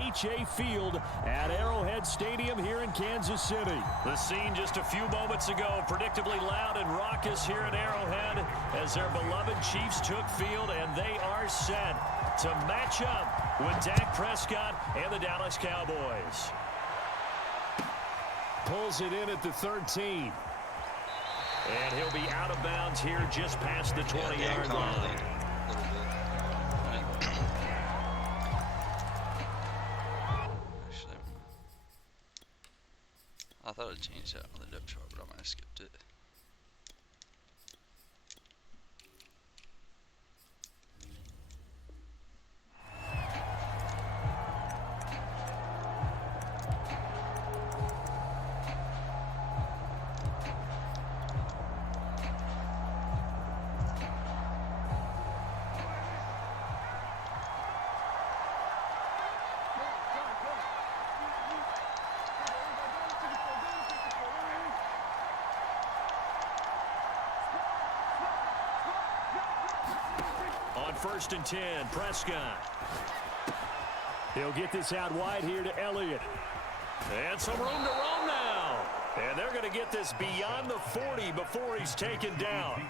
AT&T Field at Arrowhead Stadium here in Kansas City. The scene just a few moments ago, predictably loud and raucous here at Arrowhead as their beloved Chiefs took field, and they are set to match up with Dak Prescott and the Dallas Cowboys. Pulls it in at the 13. And he'll be out of bounds here just past the 20-yard line. Actually, I thought it changed that on the depth chart, but I might have skipped it. First and 10, Prescott. He'll get this out wide here to Elliott. And some room to roam now. And they're going to get this beyond the 40 before he's taken down.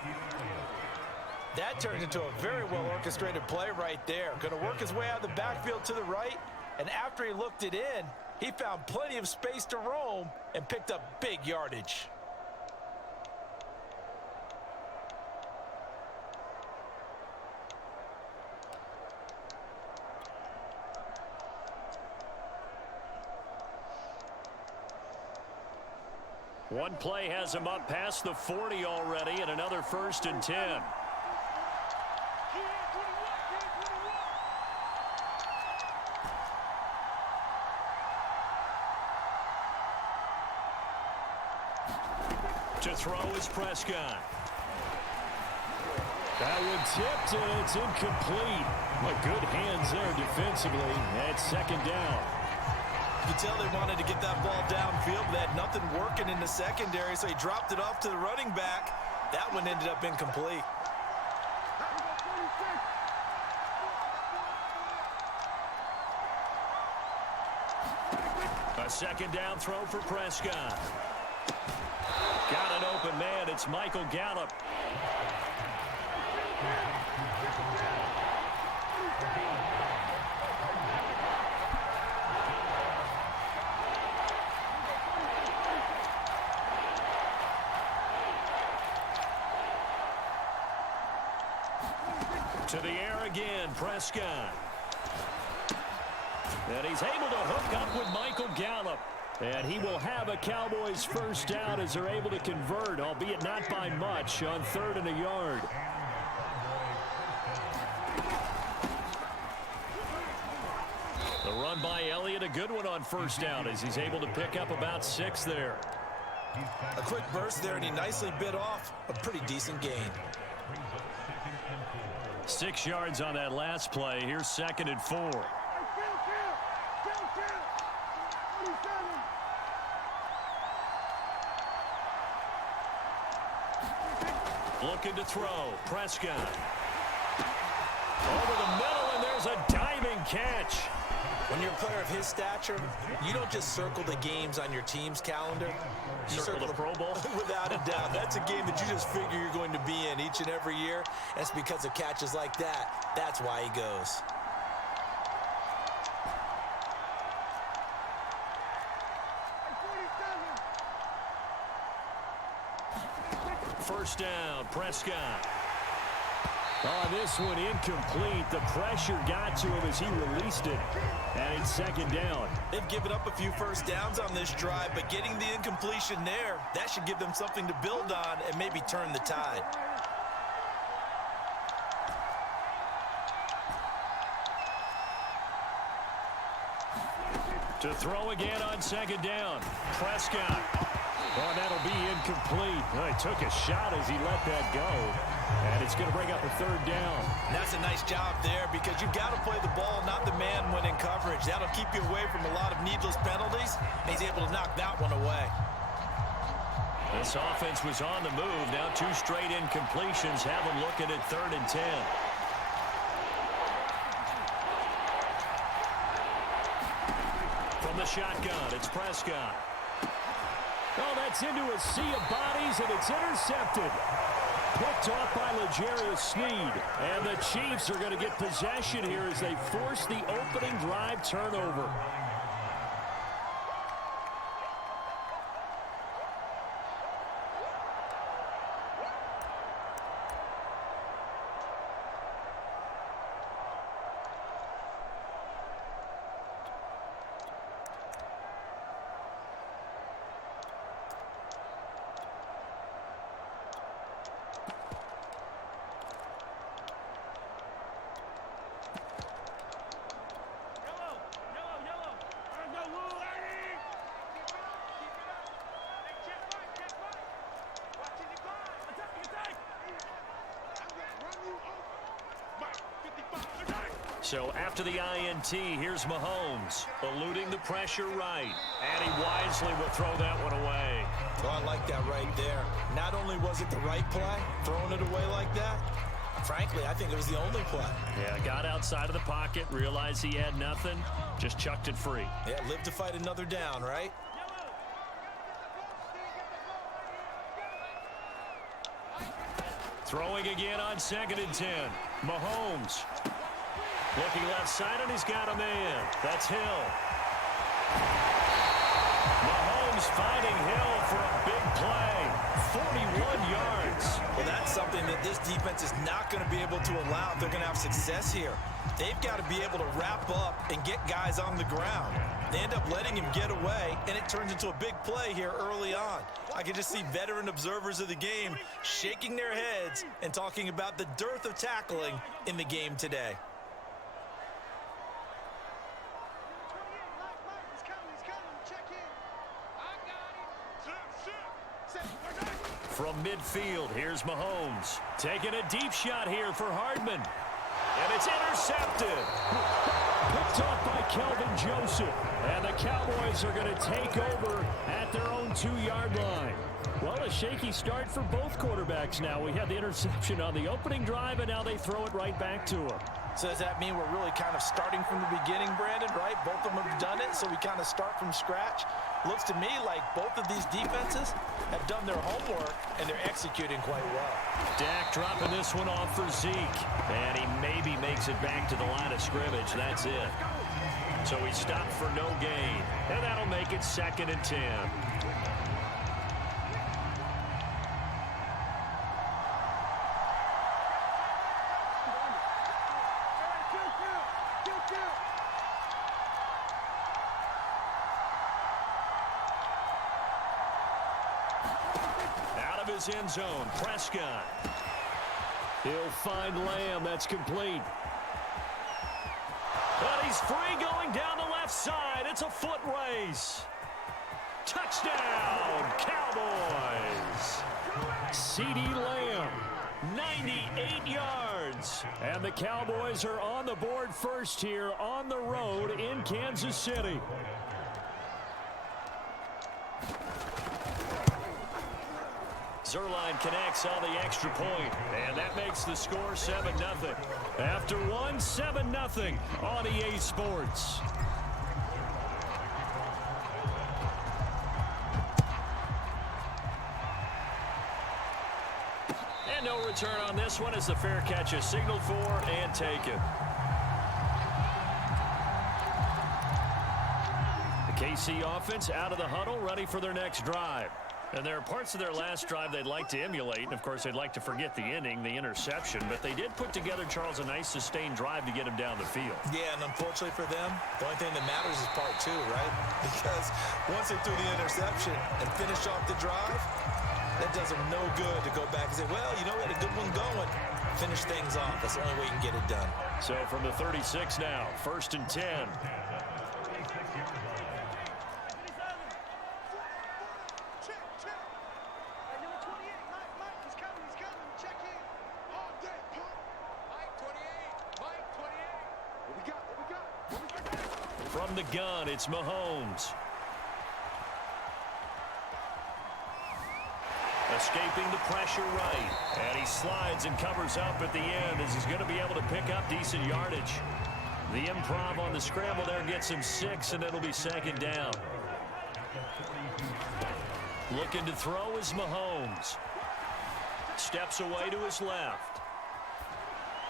That turned into a very well-orchestrated play right there. Going to work his way out of the backfield to the right. And after he looked it in, he found plenty of space to roam and picked up big yardage. One play has him up past the 40 already, and another first and 10. To throw is Prescott. That one tipped, and it's incomplete. But good hands there defensively at second down. You can tell they wanted to get that ball downfield, but they had nothing working in the secondary, so he dropped it off to the running back. That one ended up incomplete. A second down throw for Prescott. Got an open man. It's Michael Gallup. To the air again, Prescott. And he's able to hook up with Michael Gallup. And he will have a Cowboys first down as they're able to convert, albeit not by much, on 3rd and a yard. The run by Elliott, a good one on first down as he's able to pick up about 6 there. A quick burst there, and he nicely bit off a pretty decent gain. 6 yards on that last play. Here's 2nd and 4. Looking to throw. Prescott. Over the middle, and there's a diving catch. When you're a player of his stature, you don't just circle the games on your team's calendar. You circle the Pro Bowl? Without a doubt. That's a game that you just figure you're going to be in each and every year. That's because of catches like that. That's why he goes. First down, Prescott. On this one, incomplete. The pressure got to him as he released it. And it's 2nd down. They've given up a few first downs on this drive, but getting the incompletion there, that should give them something to build on and maybe turn the tide. To throw again on 2nd down. Prescott. Oh, that'll be incomplete. Oh, he took a shot as he let that go. And it's going to bring up a 3rd down. And that's a nice job there because you've got to play the ball, not the man when in coverage. That'll keep you away from a lot of needless penalties. And he's able to knock that one away. This offense was on the move. Now 2 straight incompletions have them looking at 3rd and 10. the shotgun, it's Prescott. Oh, that's into a sea of bodies, and it's intercepted. Picked off by L'Jarius Sneed. And the Chiefs are going to get possession here as they force the opening drive turnover. So after the INT, here's Mahomes, eluding the pressure right. And he wisely will throw that one away. Oh, I like that right there. Not only was it the right play, throwing it away like that, frankly, I think it was the only play. Yeah, got outside of the pocket, realized he had nothing, just chucked it free. Yeah, live to fight another down, right? Throwing again on 2nd and 10. Mahomes. Looking left side, and he's got a man. That's Hill. Mahomes finding Hill for a big play. 41 yards. Well, that's something that this defense is not going to be able to allow if they're going to have success here. They've got to be able to wrap up and get guys on the ground. They end up letting him get away, and it turns into a big play here early on. I can just see veteran observers of the game shaking their heads and talking about the dearth of tackling in the game today. From midfield, here's Mahomes. Taking a deep shot here for Hardman. And it's intercepted. Picked off by Kelvin Joseph. And the Cowboys are going to take over at their own 2-yard line. Well, a shaky start for both quarterbacks now. We had the interception on the opening drive, and now they throw it right back to him. So does that mean we're really kind of starting from the beginning, Brandon, right? Both of them have done it, so we kind of start from scratch. Looks to me like both of these defenses have done their homework, and they're executing quite well. Dak dropping this one off for Zeke. And he maybe makes it back to the line of scrimmage. That's it. So he stopped for no gain. And that'll make it 2nd and 10. End zone. Prescott. He'll find Lamb. That's complete. But he's free going down the left side. It's a foot race. Touchdown, Cowboys. CeeDee Lamb, 98 yards. And the Cowboys are on the board first here on the road in Kansas City. Zerline connects on the extra point, and that makes the score 7-0. After one, 7-0 on EA Sports. And no return on this one as the fair catch is signaled for and taken. The KC offense out of the huddle, ready for their next drive. And there are parts of their last drive they'd like to emulate. And, of course, they'd like to forget the inning, the interception. But they did put together, Charles, a nice sustained drive to get him down the field. Yeah, and unfortunately for them, the only thing that matters is part 2, right? Because once they threw the interception and finished off the drive, that does them no good to go back and say, well, you know, we had a good one going. Finish things off. That's the only way you can get it done. So from the 36 now, 1st and 10. From the gun, it's Mahomes. Escaping the pressure right. And he slides and covers up at the end as he's going to be able to pick up decent yardage. The improv on the scramble there gets him 6, and it'll be second down. Looking to throw is Mahomes. Steps away to his left.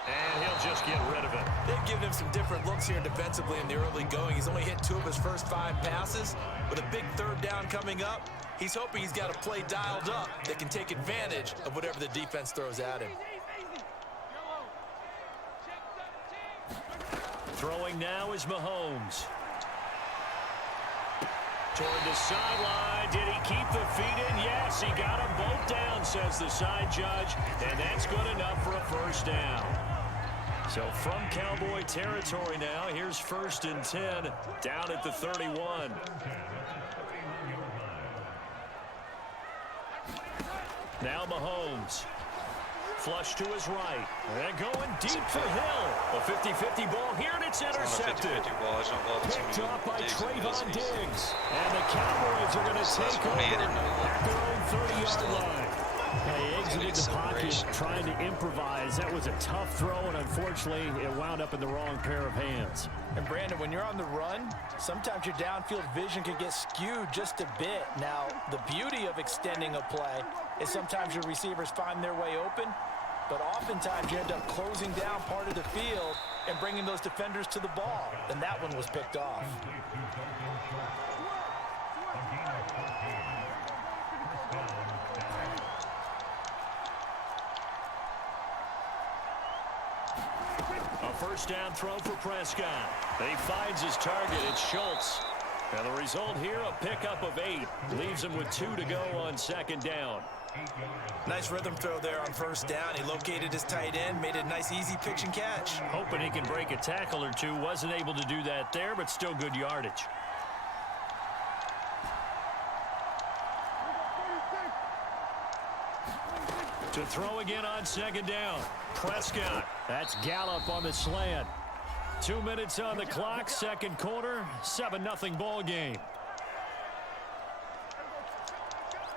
And he'll just get rid of it. They've given him some different looks here defensively in the early going. He's only hit 2 of his first 5 passes. With a big third down coming up, he's hoping he's got a play dialed up that can take advantage of whatever the defense throws at him. Throwing now is Mahomes. Toward the sideline. Did he keep the feet in? Yes, he got them both down, says the side judge. And that's good enough for a first down. So from Cowboy territory now, here's 1st and 10 down at the 31. Now Mahomes. Flush to his right. And going deep for Hill. A 50-50 ball here, and it's intercepted. Picked off by Trayvon Diggs. And the Cowboys are going to take over at their own 30-yard line. He exited the pocket trying to improvise. That was a tough throw, and unfortunately, it wound up in the wrong pair of hands. And Brandon, when you're on the run, sometimes your downfield vision can get skewed just a bit. Now, the beauty of extending a play is sometimes your receivers find their way open, but oftentimes you end up closing down part of the field and bringing those defenders to the ball. And that one was picked off. A first down throw for Prescott. He finds his target. It's Schultz. And the result here, a pickup of 8. Leaves him with 2 to go on second down. Nice rhythm throw there on first down. He located his tight end, made a nice easy pitch and catch. Hoping he can break a tackle or two. Wasn't able to do that there, but still good yardage. To throw again on second down. Prescott. That's Gallup on the slant. 2 minutes on the clock, second quarter, 7-0 ball game.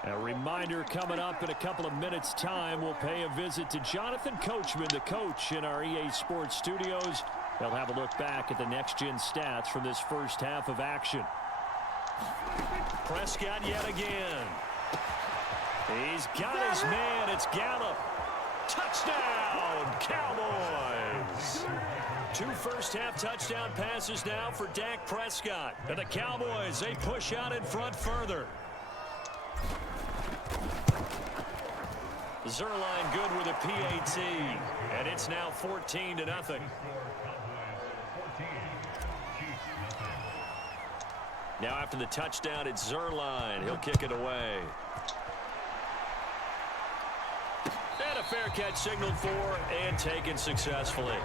A reminder coming up in a couple of minutes' time. We'll pay a visit to Jonathan Coachman, the coach in our EA Sports studios. They'll have a look back at the next-gen stats from this first half of action. Prescott yet again. He's got his man. It's Gallup. Touchdown, Cowboys. 2 first-half touchdown passes now for Dak Prescott. And the Cowboys, they push out in front further. Zerline good with a PAT, and it's now 14-0. Now after the touchdown, it's Zerline. He'll kick it away. And a fair catch signaled for and taken successfully.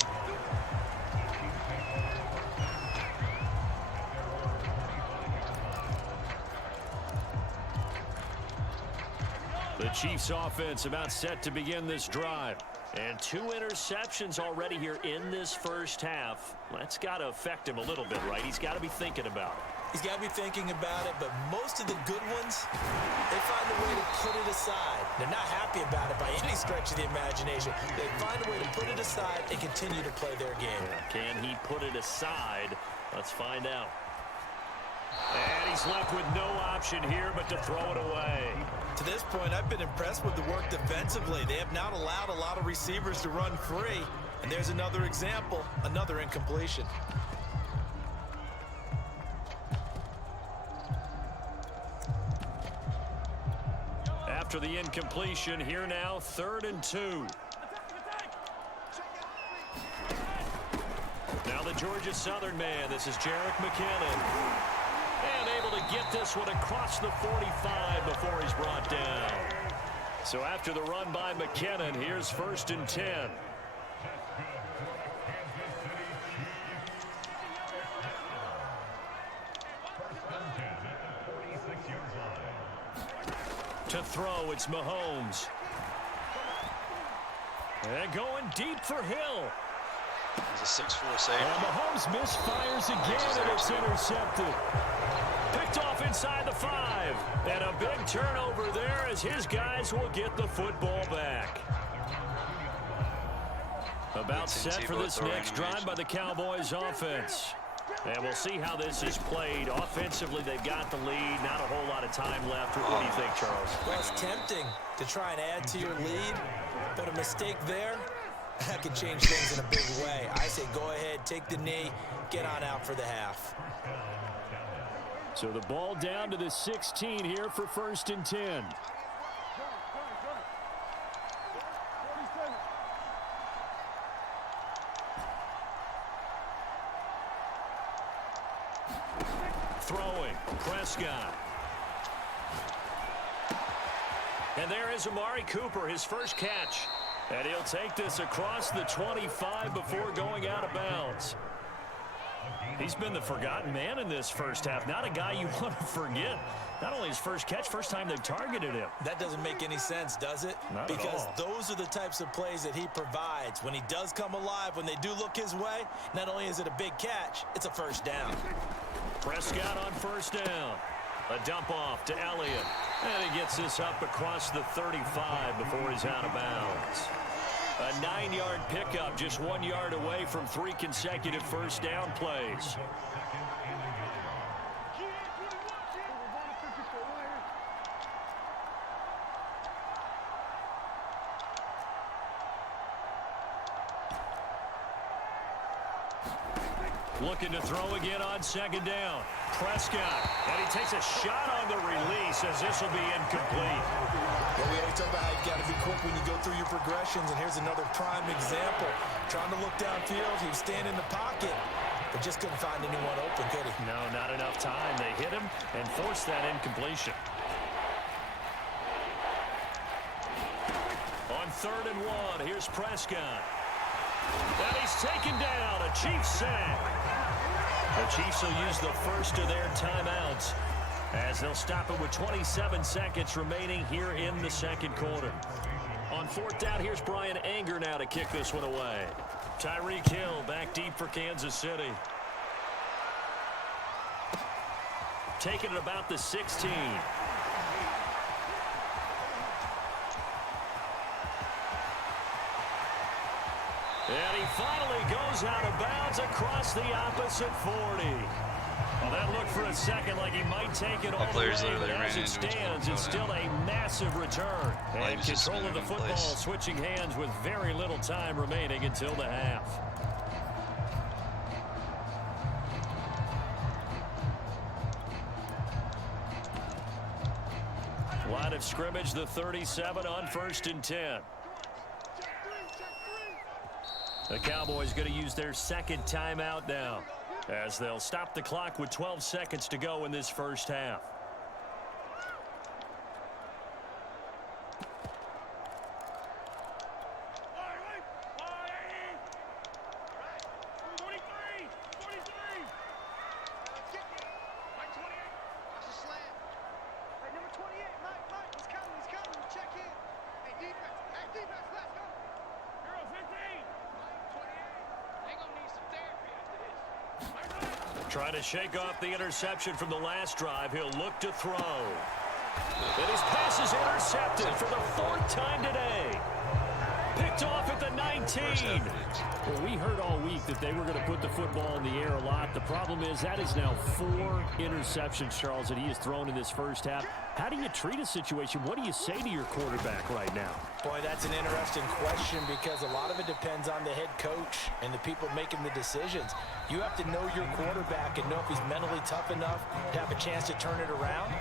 The Chiefs offense about set to begin this drive. And 2 interceptions already here in this first half. That's got to affect him a little bit, right? He's got to be thinking about it. He's got to be thinking about it, but most of the good ones, they find a way to put it aside. They're not happy about it by any stretch of the imagination. They find a way to put it aside and continue to play their game. Can he put it aside? Let's find out. And he's left with no option here but to throw it away. To this point, I've been impressed with the work defensively. They have not allowed a lot of receivers to run free. And there's another example, another incompletion. After the incompletion, here now, 3rd and 2. Now the Georgia Southern man. This is Jerick McKinnon. And able to get this one across the 45 before he's brought down. So after the run by McKinnon, here's 1st and 10. To throw, it's Mahomes. And going deep for Hill. He's a 6'4" safety. And Mahomes misfires again, and it's intercepted. Picked off inside the 5. And a big turnover there as his guys will get the football back. About set for this next drive by the Cowboys offense. And we'll see how this is played. Offensively, they've got the lead. Not a whole lot of time left. What do you think, Charles? Well, it's tempting to try and add to your lead, but a mistake there, that could change things in a big way. I say go ahead, take the knee, get on out for the half. So the ball down to the 16 here for 1st and 10. Throwing, Prescott. And there is Amari Cooper, his first catch. And he'll take this across the 25 before going out of bounds. He's been the forgotten man in this first half. Not a guy you want to forget. Not only his first catch, first time they've targeted him. That doesn't make any sense, does it? Not because at all. Those are the types of plays that he provides. When he does come alive, when they do look his way, not only is it a big catch, it's a first down. Prescott on first down. A dump off to Elliott. And he gets this up across the 35 before he's out of bounds. A 9-yard pickup, just 1 yard away from 3 consecutive first down plays. Looking to throw again on 2nd down. Prescott, and he takes a shot on the release as this will be incomplete. Well, we always talk about how you've got to be quick when you go through your progressions, and here's another prime example. Trying to look downfield, he was standing in the pocket, but just couldn't find anyone open, could he? No, not enough time. They hit him and forced that incompletion. On 3rd and 1, here's Prescott. And he's taken down, a Chiefs sack. The Chiefs will use the first of their timeouts as they'll stop it with 27 seconds remaining here in the 2nd quarter. On 4th down, here's Brian Anger now to kick this one away. Tyreek Hill back deep for Kansas City. Taking it about the 16. And he finally goes out of bounds across the opposite 40. Well, that looked for a second like he might take it all the way, but as it stands, it's still a massive return. And control of the football switching hands with very little time remaining until the half. Line of scrimmage, the 37 on 1st and 10. The Cowboys going to use their 2nd timeout now as they'll stop the clock with 12 seconds to go in this first half. Trying to shake off the interception from the last drive. He'll look to throw. And his pass is intercepted for the 4th time today. Picked off at the 19. Well, we heard all week that they were going to put the football in the air a lot. The problem is that is now 4 interceptions, Charles, that he has thrown in this first half. How do you treat a situation? What do you say to your quarterback right now? Boy, that's an interesting question because a lot of it depends on the head coach and the people making the decisions. You have to know your quarterback and know if he's mentally tough enough to have a chance to turn it around.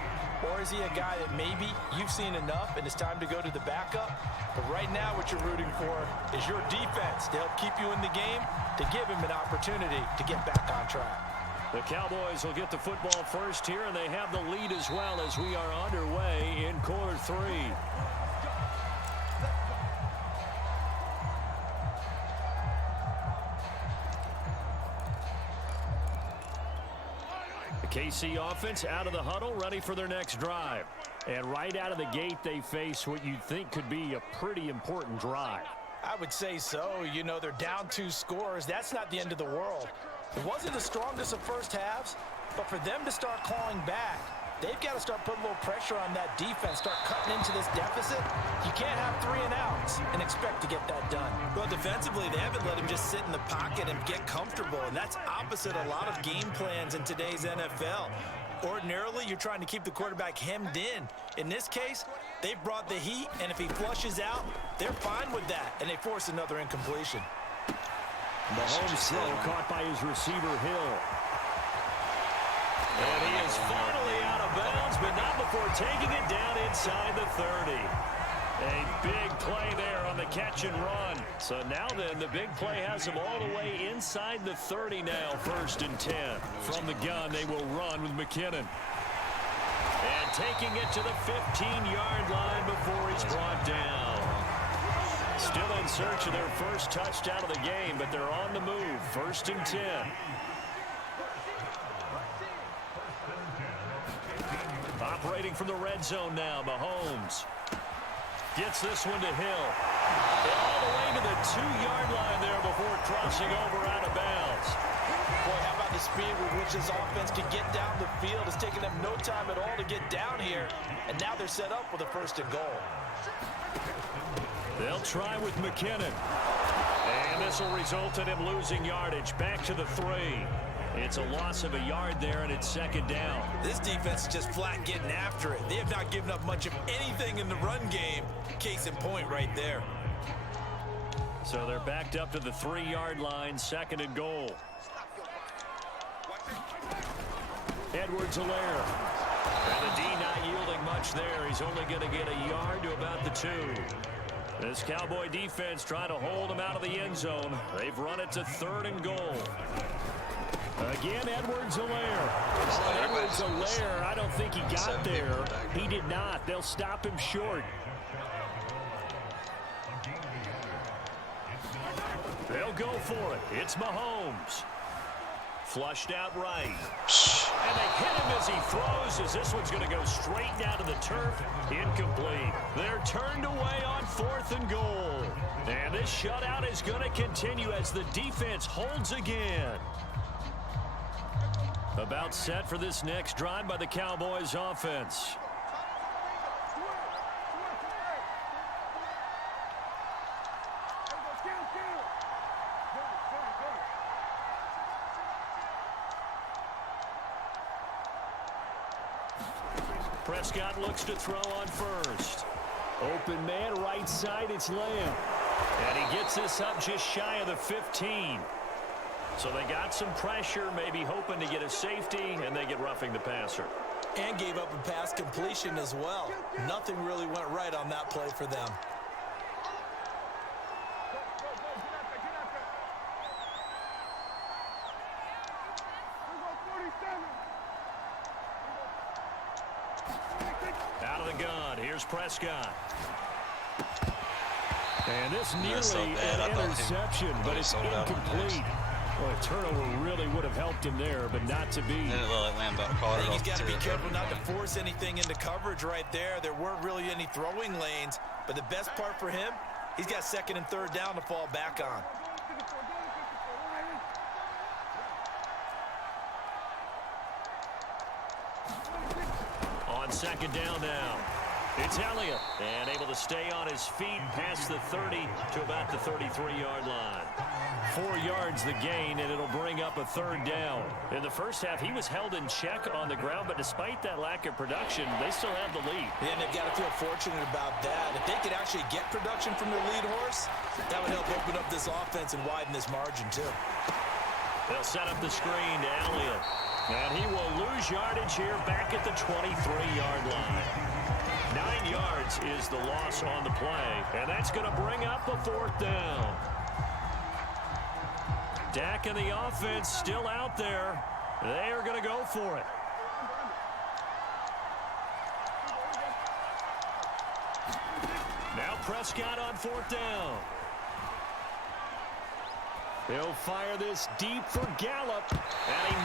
Or is he a guy that maybe you've seen enough and it's time to go to the backup? But right now what you're rooting for is your defense to help keep you in the game, to give him an opportunity to get back on track. The Cowboys will get the football first here, and they have the lead as well as we are underway in quarter 3. The KC offense out of the huddle, ready for their next drive. And right out of the gate, they face what you'd think could be a pretty important drive. I would say so. You know, they're down 2 scores. That's not the end of the world. It wasn't the strongest of first halves, but for them to start clawing back, They've got to start putting a little pressure on that defense, start cutting into this deficit. You can't have 3 and outs and expect to get that done. Well, defensively, they haven't let him just sit in the pocket and get comfortable, and that's opposite a lot of game plans in today's NFL. Ordinarily, you're trying to keep the quarterback hemmed in. In this case, they've brought the heat, and if he flushes out, they're fine with that, and they force another incompletion. Mahomes throw caught by his receiver, Hill. And he is finally out of bounds, but not before taking it down inside the 30. A big play there on the catch and run. So now then, the big play has him all the way inside the 30 now, 1st and 10. From the gun, they will run with McKinnon. And taking it to the 15-yard line before he's brought down. Still in search of their first touchdown of the game, but they're on the move, 1st and 10. Operating from the red zone now, Mahomes. Gets this one to Hill. All the way to the 2-yard line there before crossing over out of bounds. Boy, how about the speed with which this offense can get down the field? It's taken them no time at all to get down here, and now they're set up with a 1st and goal. They'll try with McKinnon. And this will result in him losing yardage. Back to the 3. It's a loss of a yard there, and it's 2nd down. This defense is just flat getting after it. They have not given up much of anything in the run game. Case in point right there. So they're backed up to the 3-yard line, 2nd and goal. Edwards-Helaire. And the D not yielding much there. He's only going to get a yard to about the 2. This Cowboy defense trying to hold him out of the end zone. They've run it to 3rd and goal. Again, Edwards-Helaire. Edwards-Helaire, I don't think he got there. He did not. They'll stop him short. They'll go for it. It's Mahomes. Flushed out right. And they hit him as he throws, as this one's going to go straight down to the turf. Incomplete. They're turned away on 4th and goal. And this shutout is going to continue as the defense holds again. About set for this next drive by the Cowboys offense. Prescott looks to throw on 1st. Open man, right side, it's Lamb. And he gets this up just shy of the 15. So they got some pressure, maybe hoping to get a safety, and they get roughing the passer. And gave up a pass completion as well. Nothing really went right on that play for them. Out of the gun, here's Prescott. And this That's so nearly bad. I an thought interception, he but it's sold out on incomplete. Well, a turnover really would have helped him there, but not to be. And it looked like Lamb caught I it think off he's got to be the careful not to force anything into coverage right there. There weren't really any throwing lanes, but the best part for him, he's got 2nd and 3rd down to fall back on. On 2nd down now. It's Elliott, and able to stay on his feet past the 30 to about the 33-yard line. 4 yards the gain, and it'll bring up a 3rd down. In the first half, he was held in check on the ground, but despite that lack of production, they still have the lead. Yeah, and they've got to feel fortunate about that. If they could actually get production from their lead horse, that would help open up this offense and widen this margin, too. They'll set up the screen to Elliott. And he will lose yardage here back at the 23-yard line. 9 yards is the loss on the play, and that's going to bring up a 4th down. Dak and the offense still out there. They are going to go for it. Now Prescott on 4th down. He'll fire this deep for Gallup.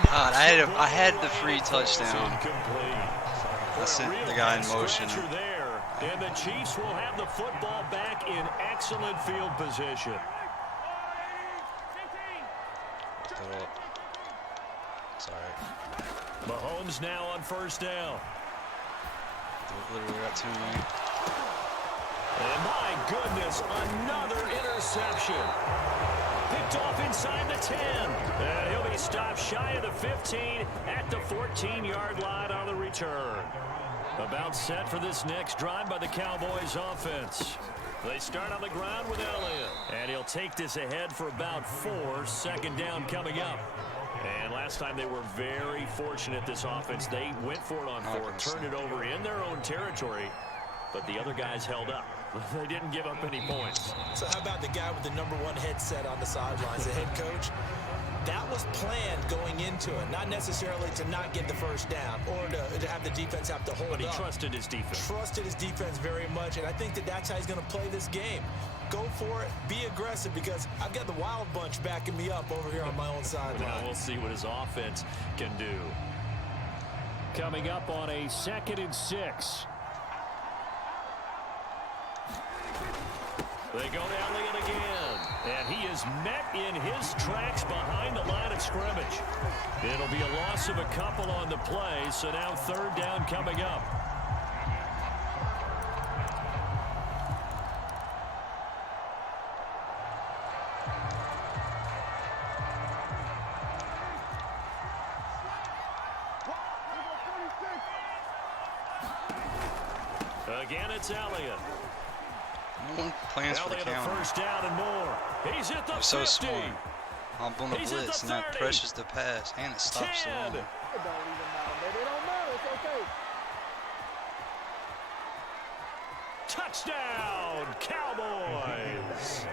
God, I had the free touchdown. I sent the guy in motion. There, and the Chiefs will have the football back in excellent field position. Sorry. Mahomes now on 1st down. literally got too many. And my goodness, another interception. Picked off inside the 10. And he'll be stopped shy of the 15 at the 14-yard line on the return. About set for this next drive by the Cowboys offense. They start on the ground with Elliott. And he'll take this ahead for about 4. Second down coming up. And last time they were very fortunate, this offense. They went for it on 4, turned it over in their own territory. But the other guys held up. They didn't give up any points. So how about the guy with the #1 headset on the sidelines, the head coach? That was planned going into it, not necessarily to not get the first down or to have the defense have to hold up. But he trusted his defense. Trusted his defense very much, and I think that's how he's going to play this game. Go for it, be aggressive, because I've got the wild bunch backing me up over here on my own sideline. Well, we'll see what his offense can do. Coming up on a 2nd and 6. They go to Elliott again. And he is met in his tracks behind the line of scrimmage. It'll be a loss of a couple on the play, so now 3rd down coming up. Again, it's Elliott. No one plans for the counter. First down and more. He's at the 50. So smart. Hop on the blitz, and that pressures the pass, and it stops the run. It don't even matter, baby. It don't matter. It's okay. Touchdown, Cowboys.